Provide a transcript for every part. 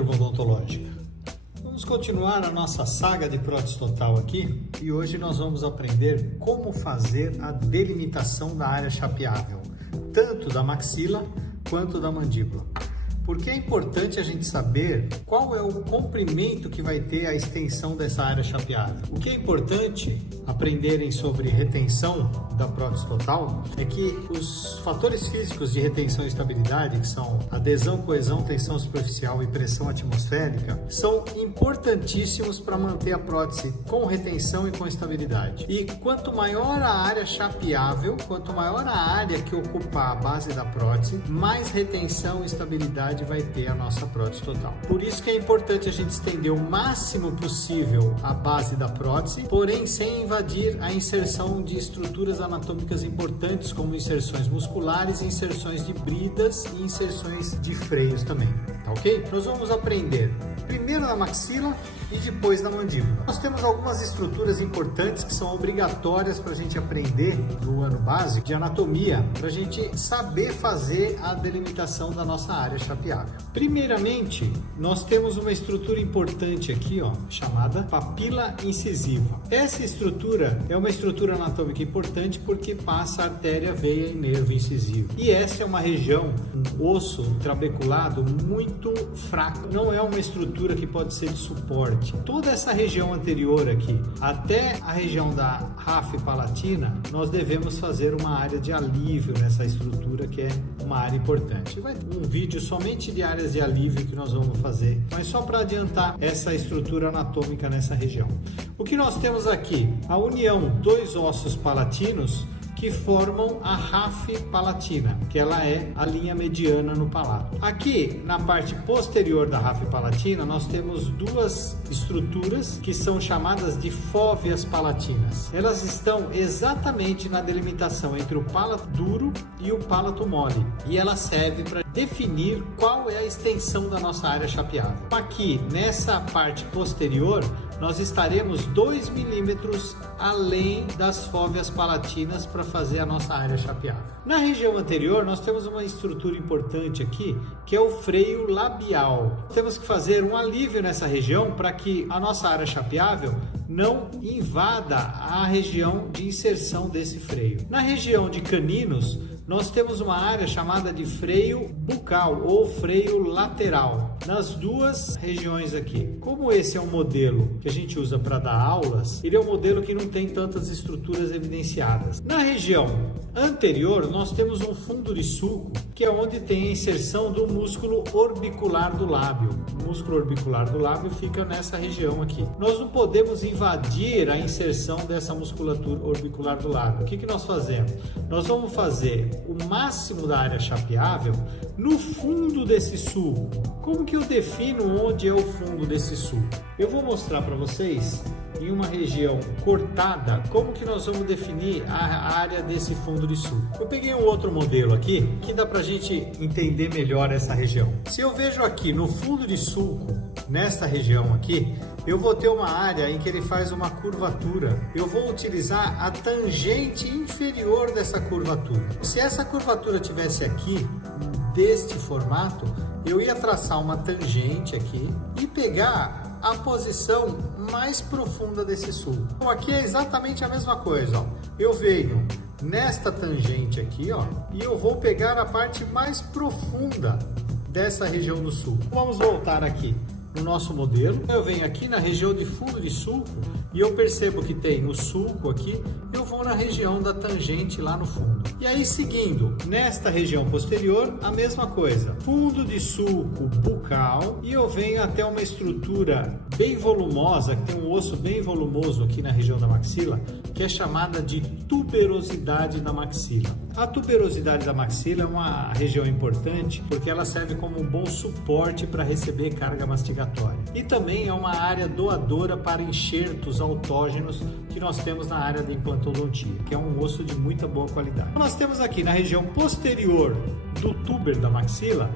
turma odontológica. Vamos continuar a nossa saga de prótese total aqui e hoje nós vamos aprender como fazer a delimitação da área chapeável, tanto da maxila quanto da mandíbula. Porque é importante a gente saber qual é o comprimento que vai ter a extensão dessa área chapeável. O que é importante aprenderem sobre retenção da prótese total é que os fatores físicos de retenção e estabilidade, que são adesão, coesão, tensão superficial e pressão atmosférica, são importantíssimos para manter a prótese com retenção e com estabilidade. E quanto maior a área chapeável, quanto maior a área que ocupar a base da prótese, mais retenção e estabilidade vai ter a nossa prótese total. Por isso que é importante a gente estender o máximo possível a base da prótese, porém sem invadir a inserção de estruturas anatômicas importantes, como inserções musculares, inserções de bridas e inserções de freios também, tá ok? Nós vamos aprender primeiro na maxila e depois na mandíbula. Nós temos algumas estruturas importantes que são obrigatórias para a gente aprender no ano básico de anatomia, para a gente saber fazer a delimitação da nossa área chapeável. Primeiramente, nós temos uma estrutura importante aqui, ó, chamada papila incisiva. Essa estrutura é uma estrutura anatômica importante porque passa artéria, veia e nervo incisivo. E essa é uma região, um osso trabeculado muito fraco. Não é uma estrutura que pode ser de suporte. Toda essa região anterior aqui, até a região da ráfia palatina, nós devemos fazer uma área de alívio nessa estrutura, que é uma área importante. Vai ter um vídeo somente de áreas de alívio que nós vamos fazer, mas só para adiantar essa estrutura anatômica nessa região. O que nós temos aqui? A união dois ossos palatinos que formam a ráfia palatina, que ela é a linha mediana no palato. Aqui, na parte posterior da ráfia palatina, nós temos duas estruturas que são chamadas de fóveas palatinas. Elas estão exatamente na delimitação entre o palato duro e o palato mole, e ela serve para definir qual é a extensão da nossa área chapeável. Aqui, nessa parte posterior, nós estaremos 2 milímetros além das fóveas palatinas para fazer a nossa área chapeável. Na região anterior, nós temos uma estrutura importante aqui, que é o freio labial. Temos que fazer um alívio nessa região para que a nossa área chapeável não invada a região de inserção desse freio. Na região de caninos, nós temos uma área chamada de freio bucal ou freio lateral, nas duas regiões aqui. Como esse é um modelo que a gente usa para dar aulas, ele é um modelo que não tem tantas estruturas evidenciadas. Na região anterior, nós temos um fundo de sulco, que é onde tem a inserção do músculo orbicular do lábio. O músculo orbicular do lábio fica nessa região aqui. Nós não podemos invadir a inserção dessa musculatura orbicular do lábio. O que nós fazemos? Nós vamos fazer o máximo da área chapeável no fundo desse sulco. Como que eu defino onde é o fundo desse sulco? Eu vou mostrar para vocês em uma região cortada como que nós vamos definir a área desse fundo de sulco. Eu peguei um outro modelo aqui que dá para a gente entender melhor essa região. Se eu vejo aqui no fundo de sulco, nesta região aqui, eu vou ter uma área em que ele faz uma curvatura. Eu vou utilizar a tangente inferior dessa curvatura. Se essa curvatura tivesse aqui, deste formato, eu ia traçar uma tangente aqui e pegar a posição mais profunda desse sulco. Então aqui é exatamente a mesma coisa, ó. Eu venho nesta tangente aqui, ó, e eu vou pegar a parte mais profunda dessa região do sulco. Vamos voltar aqui no nosso modelo. Eu venho aqui na região de fundo de sulco e eu percebo que tem o sulco aqui, eu vou na região da tangente lá no fundo. E aí, seguindo, nesta região posterior, a mesma coisa. Fundo de sulco bucal e eu venho até uma estrutura bem volumosa, que tem um osso bem volumoso aqui na região da maxila, que é chamada de tuberosidade da maxila. A tuberosidade da maxila é uma região importante porque ela serve como um bom suporte para receber carga mastigatória. E também é uma área doadora para enxertos autógenos que nós temos na área da implantodontia, que é um osso de muita boa qualidade. Nós temos aqui na região posterior do túber da maxila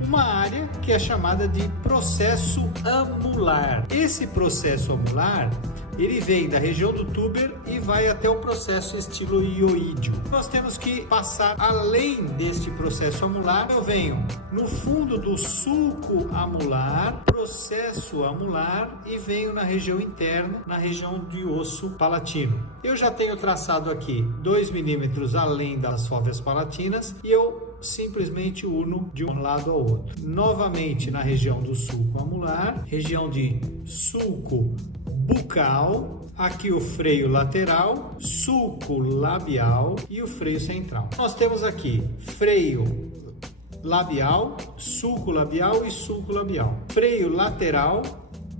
uma área que é chamada de processo amular. Esse processo amular ele vem da região do túber e vai até o processo estiloioídeo. Nós temos que passar além deste processo amular. Eu venho no fundo do sulco amular, processo amular, e venho na região interna, na região de osso palatino. Eu já tenho traçado aqui 2 milímetros além das fóveas palatinas e eu simplesmente uno de um lado ao outro. Novamente na região do sulco amular, região de sulco bucal, aqui o freio lateral, sulco labial e o freio central. Nós temos aqui freio labial, sulco labial e sulco labial. Freio lateral,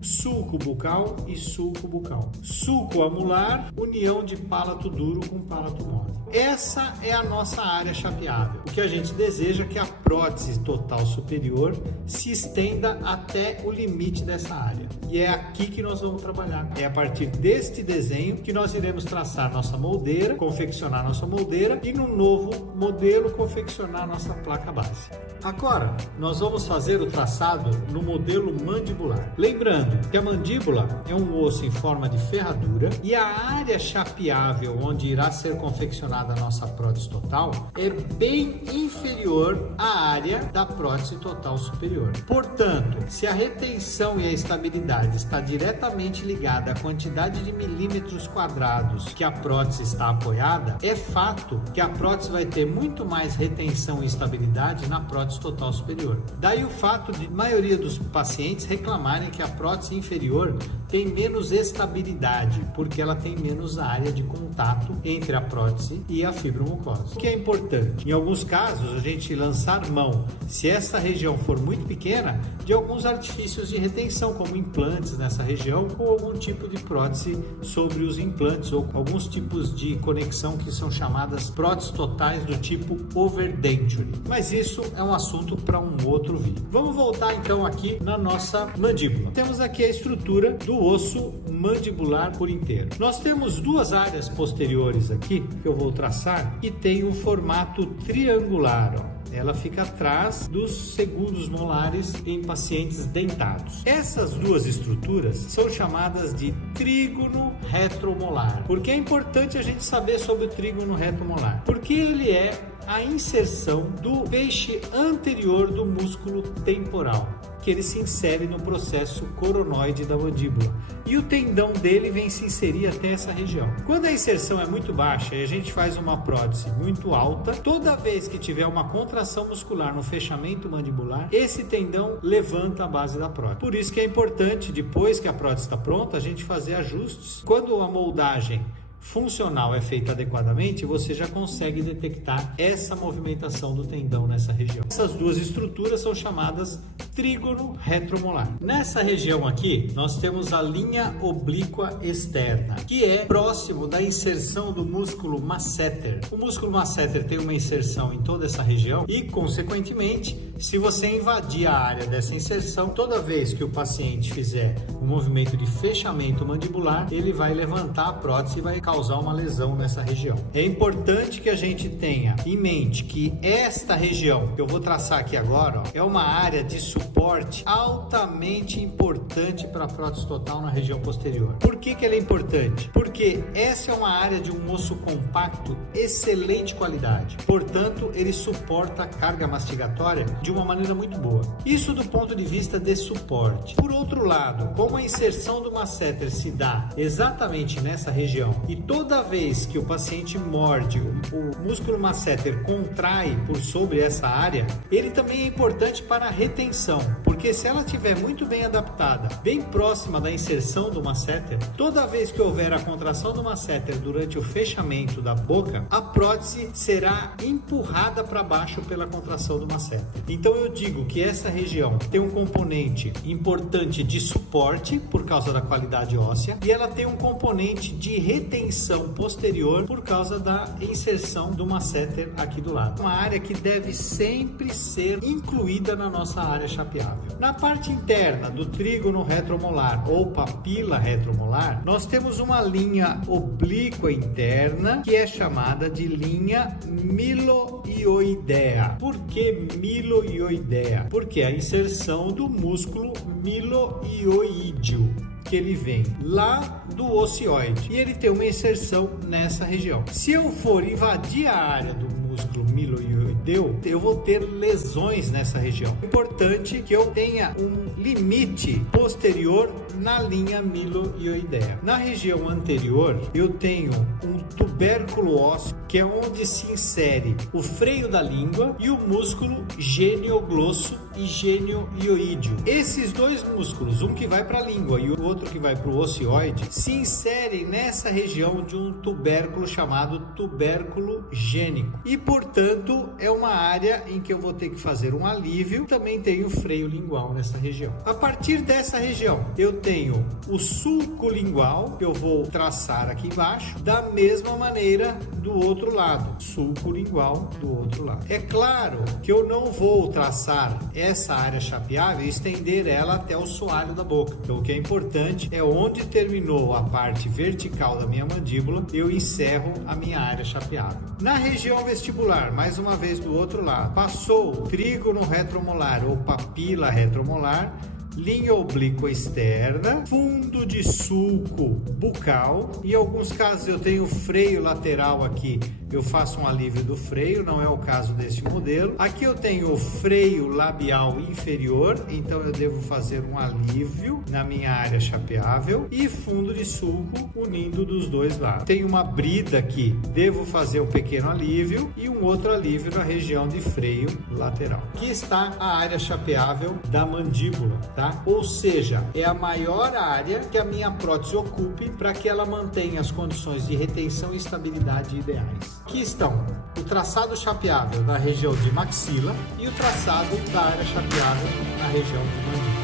sulco bucal e sulco bucal. Sulco amular, união de palato duro com palato mole. Essa é a nossa área chapeável. O que a gente deseja é que a prótese total superior se estenda até o limite dessa área. E é aqui que nós vamos trabalhar. É a partir deste desenho que nós iremos traçar nossa moldeira, confeccionar nossa moldeira e no novo modelo confeccionar nossa placa base. Agora, nós vamos fazer o traçado no modelo mandibular. Lembrando que a mandíbula é um osso em forma de ferradura e a área chapeável onde irá ser confeccionada a nossa prótese total é bem inferior à área da prótese total superior. Portanto, se a retenção e a estabilidade está diretamente ligada à quantidade de milímetros quadrados que a prótese está apoiada, é fato que a prótese vai ter muito mais retenção e estabilidade na prótese total superior. Daí o fato de a maioria dos pacientes reclamarem que a prótese inferior tem menos estabilidade, porque ela tem menos área de contato entre a prótese e a fibromucosa. O que é importante? Em alguns casos, a gente lançar mão, se essa região for muito pequena, de alguns artifícios de retenção, como implantes nessa região, ou algum tipo de prótese sobre os implantes, ou alguns tipos de conexão que são chamadas próteses totais do tipo overdenture. Mas isso é um assunto para um outro vídeo. Vamos voltar então aqui na nossa mandíbula. Temos aqui a estrutura do osso mandibular por inteiro. Nós temos duas áreas posteriores aqui, que eu vou traçar, e tem um formato triangular, ó. Ela fica atrás dos segundos molares em pacientes dentados. Essas duas estruturas são chamadas de trígono retromolar. Por que é importante a gente saber sobre o trígono retromolar? Porque ele é a inserção do feixe anterior do músculo temporal, que ele se insere no processo coronoide da mandíbula, e o tendão dele vem se inserir até essa região. Quando a inserção é muito baixa e a gente faz uma prótese muito alta, toda vez que tiver uma contração muscular no fechamento mandibular, esse tendão levanta a base da prótese. Por isso que é importante, depois que a prótese está pronta, a gente fazer ajustes. Quando a moldagem funcional é feita adequadamente, você já consegue detectar essa movimentação do tendão nessa região. Essas duas estruturas são chamadas trígono retromolar. Nessa região aqui, nós temos a linha oblíqua externa, que é próximo da inserção do músculo masseter. O músculo masseter tem uma inserção em toda essa região e, consequentemente, se você invadir a área dessa inserção, toda vez que o paciente fizer um movimento de fechamento mandibular, ele vai levantar a prótese e vai causar uma lesão nessa região. É importante que a gente tenha em mente que esta região que eu vou traçar aqui agora, ó, é uma área de suporte altamente importante para a prótese total na região posterior. Por que ela é importante? Porque essa é uma área de um osso compacto excelente qualidade. Portanto, ele suporta a carga mastigatória de uma maneira muito boa. Isso do ponto de vista de suporte. Por outro lado, como a inserção do masseter se dá exatamente nessa região e toda vez que o paciente morde, o músculo masseter contrai por sobre essa área, ele também é importante para a retenção, porque se ela estiver muito bem adaptada, bem próxima da inserção do masseter, toda vez que houver a contração do masseter durante o fechamento da boca, a prótese será empurrada para baixo pela contração do masseter. Então eu digo que essa região tem um componente importante de suporte por causa da qualidade óssea e ela tem um componente de retenção posterior por causa da inserção do masseter aqui do lado. Uma área que deve sempre ser incluída na nossa área chapeável. Na parte interna do trígono retromolar ou papila retromolar, nós temos uma linha oblíqua interna que é chamada de linha miloioidea. Por que miloioidea? Porque é a inserção do músculo miloioídeo. que ele vem lá do ocioide e ele tem uma inserção nessa região. Se eu for invadir a área do músculo miloioideu, eu vou ter lesões nessa região. É importante que eu tenha um limite posterior na linha miloioidea. Na região anterior, eu tenho um tubérculo ósseo, que é onde se insere o freio da língua e o músculo genioglosso e genioioídeo. Esses dois músculos, um que vai para a língua e o outro que vai para o ocioide, se inserem nessa região de um tubérculo chamado tubérculo gênico. E, portanto, é uma área em que eu vou ter que fazer um alívio. Também tenho freio lingual nessa região. A partir dessa região, eu tenho o sulco lingual, que eu vou traçar aqui embaixo, da mesma maneira do outro lado. Sulco lingual do outro lado. É claro que eu não vou traçar essa área chapeável e estender ela até o soalho da boca. Então, o que é importante é onde terminou a parte vertical da minha mandíbula, eu encerro a minha área chapeável. Na região vestibular, mais uma vez do outro lado, passou o trígono retromolar ou papila retromolar, linha oblíqua externa, fundo de sulco bucal. Em alguns casos eu tenho freio lateral aqui, eu faço um alívio do freio, não é o caso deste modelo. Aqui eu tenho o freio labial inferior, então eu devo fazer um alívio na minha área chapeável e fundo de sulco unindo dos dois lados. Tenho uma brida aqui, devo fazer um pequeno alívio e um outro alívio na região de freio lateral. Aqui está a área chapeável da mandíbula, tá? Ou seja, é a maior área que a minha prótese ocupe para que ela mantenha as condições de retenção e estabilidade ideais. Aqui estão o traçado chapeável na região de maxila e o traçado da área chapeável na região de mandíbula.